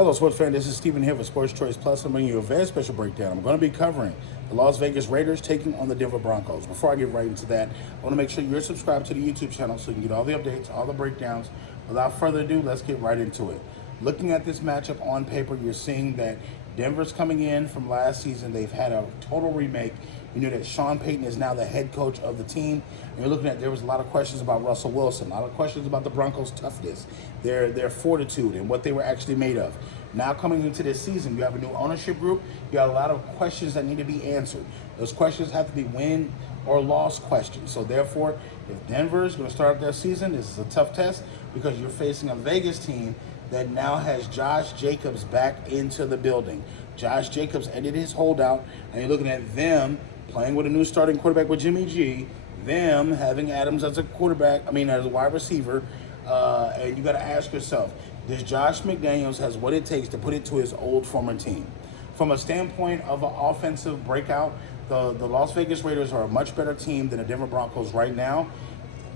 Hello, sports fan. This is Steven here for Sports Choice Plus. I'm bringing you a very special breakdown. I'm going to be covering the Las Vegas Raiders taking on the Denver Broncos. Before I get right into that, I want to make sure you're subscribed to the YouTube channel so you can get all the updates, all the breakdowns. Without further ado, let's get right into it. Looking at this matchup on paper, you're seeing that Denver's coming in from last season. They've had a total remake. You know that Sean Payton is now the head coach of the team. And you're looking at, there was a lot of questions about Russell Wilson, a lot of questions about the Broncos' toughness, their fortitude, and what they were actually made of. Now coming into this season, you have a new ownership group. You got a lot of questions that need to be answered. Those questions have to be win or loss questions. So therefore, if Denver is going to start their season, this is a tough test because you're facing a Vegas team that now has Josh Jacobs back into the building. Josh Jacobs ended his holdout, and you're looking at them playing with a new starting quarterback with Jimmy G, them having Adams as a as a wide receiver, and you got to ask yourself, does Josh McDaniels has what it takes to put it to his old former team? From a standpoint of an offensive breakout, the Las Vegas Raiders are a much better team than the Denver Broncos right now.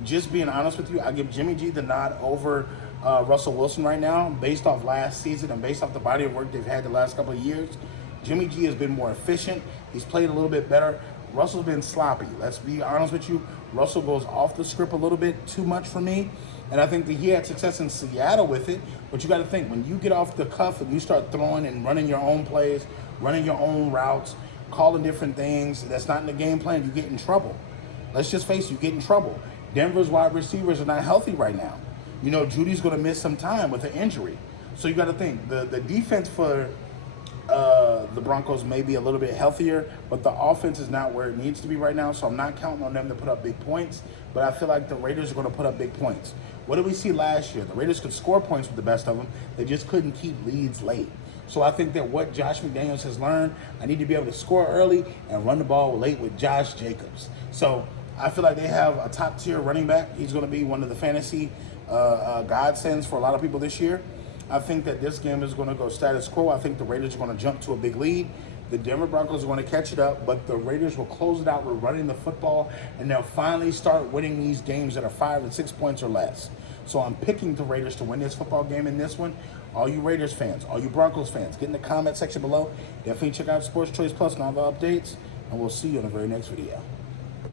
Just being honest with you, I give Jimmy G the nod over Russell Wilson right now, based off last season and based off the body of work they've had the last couple of years. Jimmy G has been more efficient. He's played a little bit better. Russell's been sloppy. Let's be honest with you. Russell goes off the script a little bit too much for me. And I think that he had success in Seattle with it. But you got to think, when you get off the cuff and you start throwing and running your own plays, running your own routes, calling different things that's not in the game plan, you get in trouble. Let's just face it, you get in trouble. Denver's wide receivers are not healthy right now. You know, Judy's going to miss some time with an injury. So you got to think, the defense for the Broncos may be a little bit healthier, but the offense is not where it needs to be right now, so I'm not counting on them to put up big points, but I feel like the Raiders are going to put up big points. What did we see last year? The Raiders could score points with the best of them. They just couldn't keep leads late. So I think that what Josh McDaniels has learned, I need to be able to score early and run the ball late with Josh Jacobs. So I feel like they have a top-tier running back. He's going to be one of the fantasy godsends for a lot of people this year. I think that this game is going to go status quo. I think the Raiders are going to jump to a big lead. The Denver Broncos are going to catch it up, but the Raiders will close it out with running the football, and they'll finally start winning these games that are 5 and 6 points or less. So I'm picking the Raiders to win this football game in this one. All you Raiders fans, all you Broncos fans, get in the comment section below. Definitely check out Sports Choice Plus and all the updates, and we'll see you in the very next video.